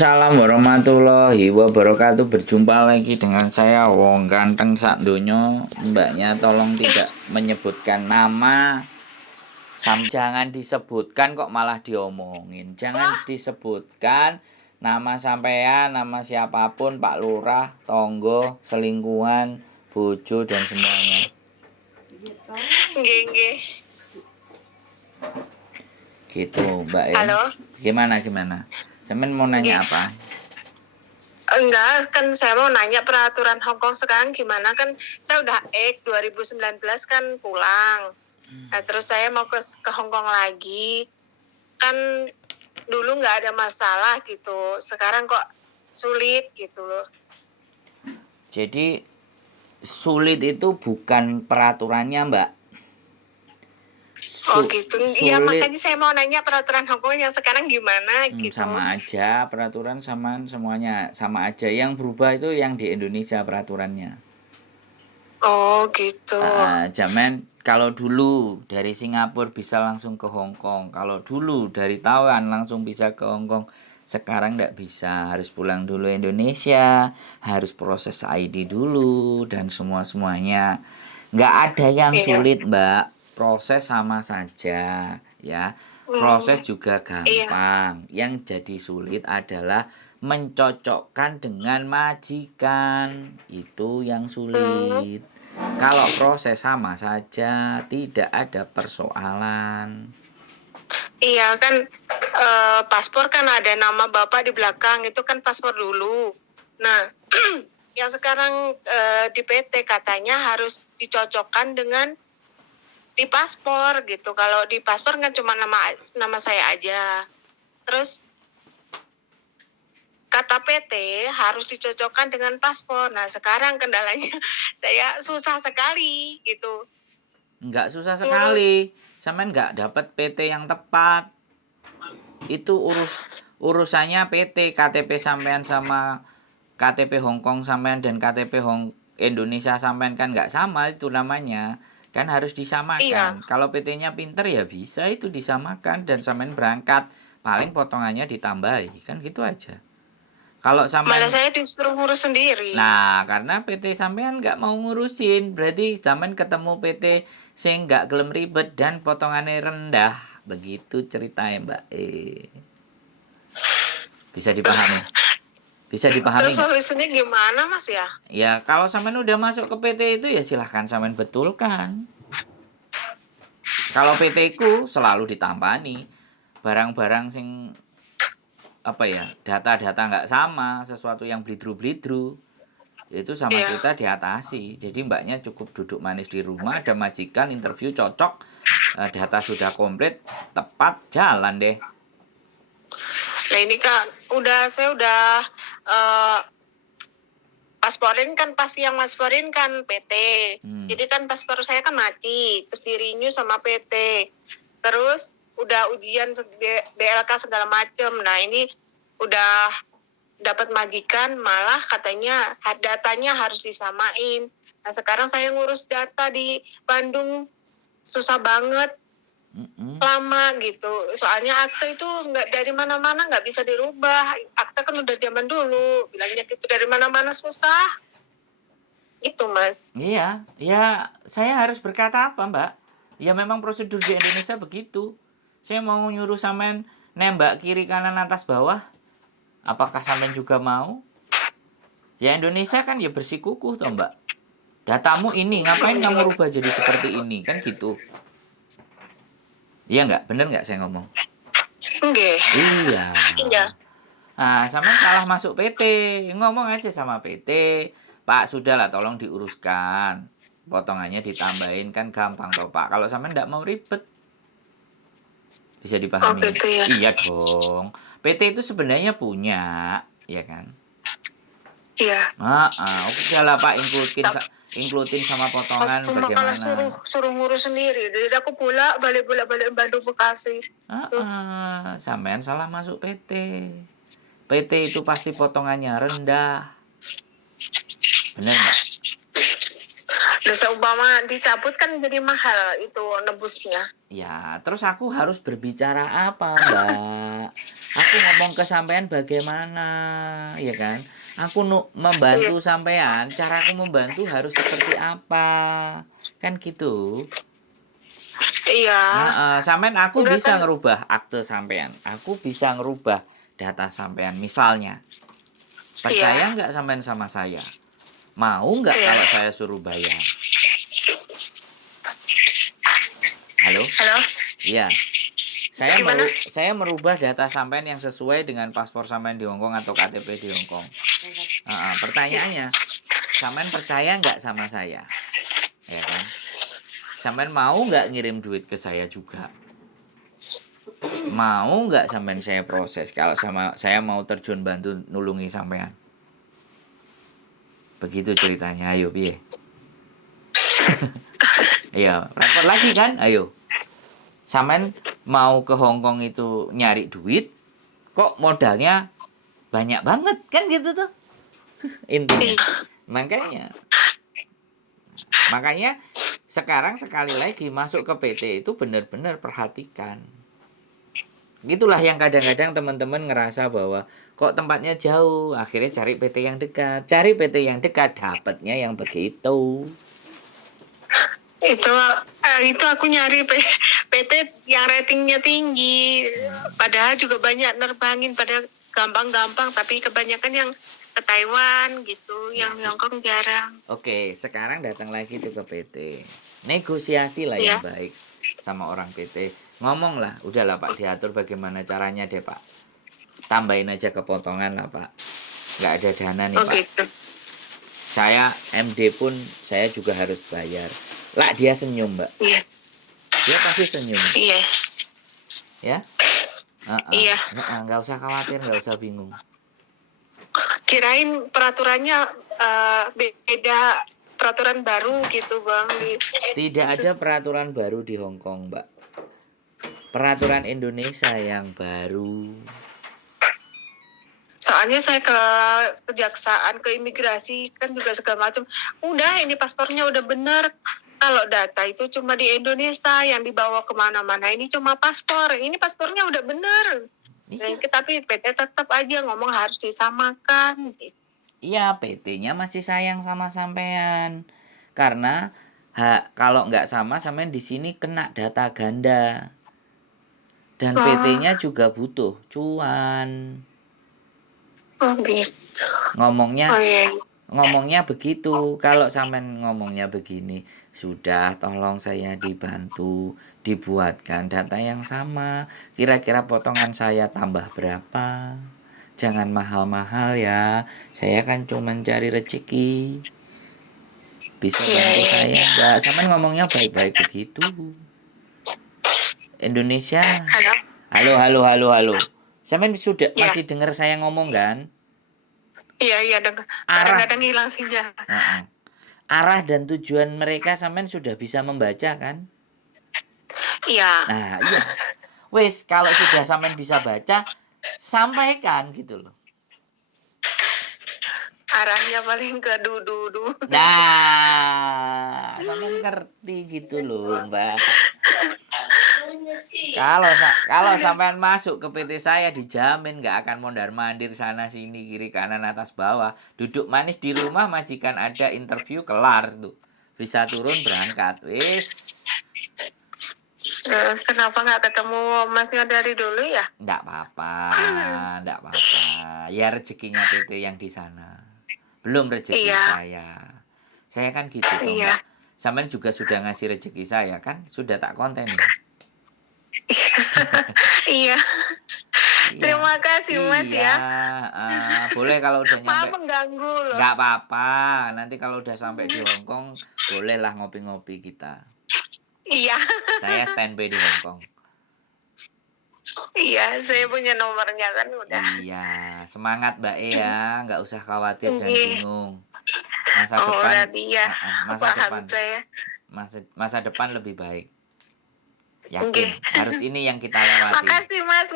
Waalaikumsalam warahmatullahi wabarakatuh. Berjumpa lagi dengan saya Wong Ganteng sak donyo. Mbaknya tolong tidak menyebutkan nama. Jangan disebutkan kok malah diomongin. Jangan disebutkan nama sampean, nama siapapun, Pak Lurah, tonggo, selingkuhan, bojo dan semuanya. Nggih. Gitu, Mbak ya. Halo. Gimana? Sampean mau nanya apa? Enggak, kan saya mau nanya peraturan Hong Kong sekarang gimana, kan saya udah 2019 kan pulang. Nah, terus saya mau ke Hong Kong lagi. Kan dulu nggak ada masalah gitu. Sekarang kok sulit gitu loh. Jadi sulit itu bukan peraturannya, Mbak. Oh gitu. Iya, makanya saya mau nanya peraturan Hong Kong yang sekarang gimana gitu. Sama aja, peraturan sama semuanya sama aja. Yang berubah itu yang di Indonesia peraturannya. Oh gitu. Zaman kalau dulu dari Singapura bisa langsung ke Hong Kong. Kalau dulu dari Taiwan langsung bisa ke Hong Kong. Sekarang nggak bisa, harus pulang dulu Indonesia, harus proses ID dulu dan semuanya. Nggak ada yang sulit, Mbak. Proses sama saja, ya. Proses juga gampang. Yang jadi sulit adalah mencocokkan dengan majikan. Itu yang sulit. Kalau proses sama saja, tidak ada persoalan. Iya kan, paspor kan ada nama bapak di belakang, itu kan paspor dulu. Nah, yang sekarang di PT katanya harus dicocokkan dengan di paspor gitu. Kalau di paspor kan cuma nama saya aja. Terus kata PT harus dicocokkan dengan paspor. Nah, sekarang kendalanya saya susah sekali gitu. Enggak susah sekali. Sampean enggak dapat PT yang tepat. Itu urusannya PT, KTP sampean sama KTP Hong Kong sampean dan KTP Indonesia sampean kan enggak sama itu namanya. Kan harus disamakan. Iya. Kalau PT-nya pinter ya bisa itu disamakan dan sampean berangkat. Paling potongannya ditambahi, kan gitu aja. Kalau sampean malah saya disuruh ngurus sendiri. Nah, karena PT sampean nggak mau ngurusin, berarti sampean ketemu PT sing nggak gelem ribet dan potongannya rendah. Begitu ceritanya, Mbak. Bisa dipahami? Bisa dipahami? Terus solusinya gimana, Mas ya? Ya, kalau sampean udah masuk ke PT itu ya silahkan sampean betulkan. Kalau PT ku selalu ditampani barang-barang sing apa ya, data-data nggak sama, sesuatu yang blidru-blidru itu sama kita diatasi. Jadi mbaknya cukup duduk manis di rumah, ada majikan, interview cocok, data sudah komplit, tepat, jalan deh. Nah ini kan saya udah pasporin kan, pasti yang pasporin kan PT. Jadi kan paspor saya kan mati, terus di-renew sama PT. Terus udah ujian BLK segala macem. Nah ini udah dapat majikan, malah katanya datanya harus disamain. Nah sekarang saya ngurus data di Bandung susah banget, lama gitu. Soalnya akte itu nggak dari mana-mana, nggak bisa dirubah. Akte kan udah zaman dulu, bilangnya gitu dari mana-mana susah. Itu Mas. Iya, ya saya harus berkata apa Mbak? Ya memang prosedur di Indonesia begitu. Saya mau nyuruh sampean nembak kiri kanan atas bawah. Apakah sampean juga mau? Ya Indonesia kan ya bersikukuh toh Mbak. Datamu ini, ngapain kamu rubah jadi seperti ini? Kan gitu. Iya nggak? Bener nggak saya ngomong? Enggak. Iya. Iya. Nah, sampean salah masuk PT. Ngomong aja sama PT. Pak, sudahlah tolong diuruskan. Potongannya ditambahin kan gampang toh Pak. Kalau sampean nggak mau ribet. Bisa dipahami? Oh, gitu ya. Iya dong. PT itu sebenarnya punya, ya kan? Iya. Udah lah Pak, includein sama potongan aku bagaimana? Malah suruh ngurus sendiri. Jadi aku balik Bandung Bekasi. Sampean salah masuk PT. PT itu pasti potongannya rendah. Bener nggak? Nah, seumpama dicabut kan jadi mahal itu nebusnya. Ya, terus aku harus berbicara apa, Mbak? Aku ngomong ke sampean bagaimana, ya kan? Aku Iya. membantu sampean, caraku membantu harus seperti apa? Kan gitu. Iya. Sampean aku Enggak bisa kan. ngerubah akte sampean. Aku bisa ngerubah data sampean. Misalnya, Iya. percaya nggak sampean sama saya? Mau nggak Iya. kalau saya suruh bayar? Halo? Halo. Iya. Gimana? Saya merubah data sampean yang sesuai dengan paspor sampean di Hongkong atau KTP di Hongkong. Pertanyaannya, sampean percaya nggak sama saya? Ya kan? Sampean mau nggak ngirim duit ke saya juga? Mau nggak sampean saya proses kalau sama saya mau terjun bantu nulungi sampean? Begitu ceritanya. Ayo piye? Iya, repot lagi kan? Ayo. Sampean mau ke Hongkong itu nyari duit, kok modalnya banyak banget kan gitu tuh intinya. Makanya sekarang sekali lagi masuk ke PT itu benar-benar perhatikan. Itulah yang kadang-kadang teman-teman ngerasa bahwa kok tempatnya jauh, akhirnya cari PT yang dekat. Cari PT yang dekat, dapatnya yang begitu. Itu aku nyari PT yang ratingnya tinggi. Padahal juga banyak nerbangin, pada gampang-gampang, tapi kebanyakan yang ke Taiwan gitu, yang Hongkong jarang. Oke, sekarang datang lagi tuh ke PT. Negosiasi lah yang Iya. baik sama orang PT. Ngomong lah, udahlah Pak, diatur bagaimana caranya deh Pak. Tambahin aja kepotongan lah Pak. Nggak ada dana nih Pak. Gitu. Saya MD pun saya juga harus bayar. Lah dia senyum Mbak. Iya. Dia pasti senyum. Iya. Ya? Iya. Nggak usah khawatir, nggak usah bingung. Kirain peraturannya beda, peraturan baru gitu Bang. Tidak ada peraturan baru di Hongkong Mbak. Peraturan Indonesia yang baru. Soalnya saya ke kejaksaan, ke imigrasi kan juga segala macam. Udah, ini paspornya udah bener. Kalau data itu cuma di Indonesia, yang dibawa kemana-mana ini cuma paspor. Ini paspornya udah bener. Iya. Tapi PT tetap aja ngomong harus disamakan. Iya, PT-nya masih sayang sama sampean. Karena kalau nggak sama sampean di sini kena data ganda. Dan PT-nya juga butuh cuan. Oh gitu. Ngomongnya begitu. Kalau sampean ngomongnya begini, sudah tolong saya dibantu dibuatkan data yang sama. Kira-kira potongan saya tambah berapa? Jangan mahal-mahal ya. Saya kan cuma cari rezeki. Bisa bantu saya enggak? Sampean ngomongnya baik-baik begitu. Indonesia. Halo. Sampean masih dengar saya ngomong kan? Iya, kadang-kadang hilang sinyal. Arah dan tujuan mereka sampean sudah bisa membaca kan? Iya. Nah, iya. Wes, kalau sudah sampean bisa baca, sampaikan gitu loh. Arahnya paling ke du. Nah, sampean ngerti gitu loh, Mbak. Kalau sampean masuk ke PT saya dijamin nggak akan mondar-mandir sana sini kiri kanan atas bawah. Duduk manis di rumah majikan ada interview kelar tuh. Bisa turun berangkat. Wis. Kenapa nggak ketemu Masnya dari dulu ya? Nggak apa-apa. Ya rezekinya PT yang di sana. Belum rezeki saya. Saya kan gitu toh, Mbak. Sampean juga sudah ngasih rezeki saya kan? Sudah tak konten nih. Iya. Terima kasih Mas ya. Boleh kalau udah nyampe. Maaf mengganggu loh. Nggak apa-apa. Nanti kalau udah sampai di Hongkong, bolehlah ngopi-ngopi kita. Iya. Saya standby di Hongkong. Iya, saya punya nomornya kan udah. Iya, semangat Mbak E ya, nggak usah khawatir dan bingung. Masa depan lebih baik. Yakin, harus ini yang kita lewati. Makasih Mas,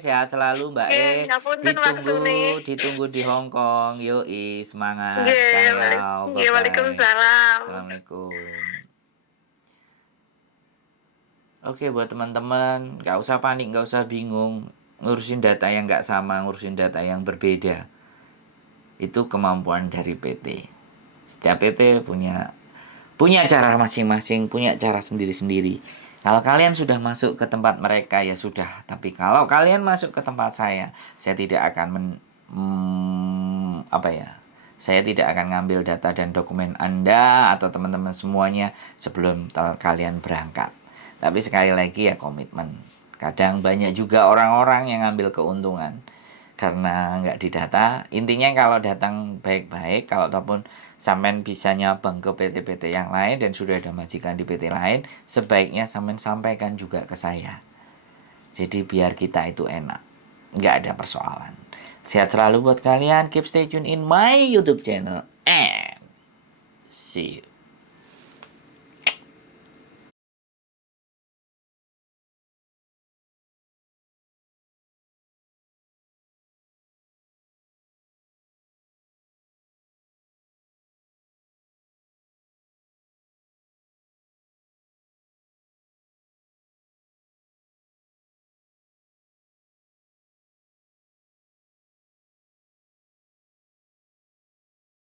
sehat selalu Mbak E. Ditunggu di Hongkong. Yoi, semangat. Waalaikumsalam. Assalamualaikum. Oke, buat teman-teman, nggak usah panik, nggak usah bingung. ngurusin data yang nggak sama, ngurusin data yang berbeda. Itu kemampuan dari PT. Setiap PT punya cara masing-masing, punya cara sendiri-sendiri. Kalau kalian sudah masuk ke tempat mereka ya sudah. Tapi kalau kalian masuk ke tempat saya tidak akan saya tidak akan ngambil data dan dokumen Anda atau teman-teman semuanya sebelum kalian berangkat. Tapi sekali lagi ya komitmen. Kadang banyak juga orang-orang yang ngambil keuntungan karena nggak didata. Intinya kalau datang baik-baik, kalau ataupun sampean bisa nyabang ke PT-PT yang lain dan sudah ada majikan di PT lain, sebaiknya sampean sampaikan juga ke saya. Jadi biar kita itu enak, nggak ada persoalan. Sehat selalu buat kalian. Keep stay tune in my YouTube channel and see you.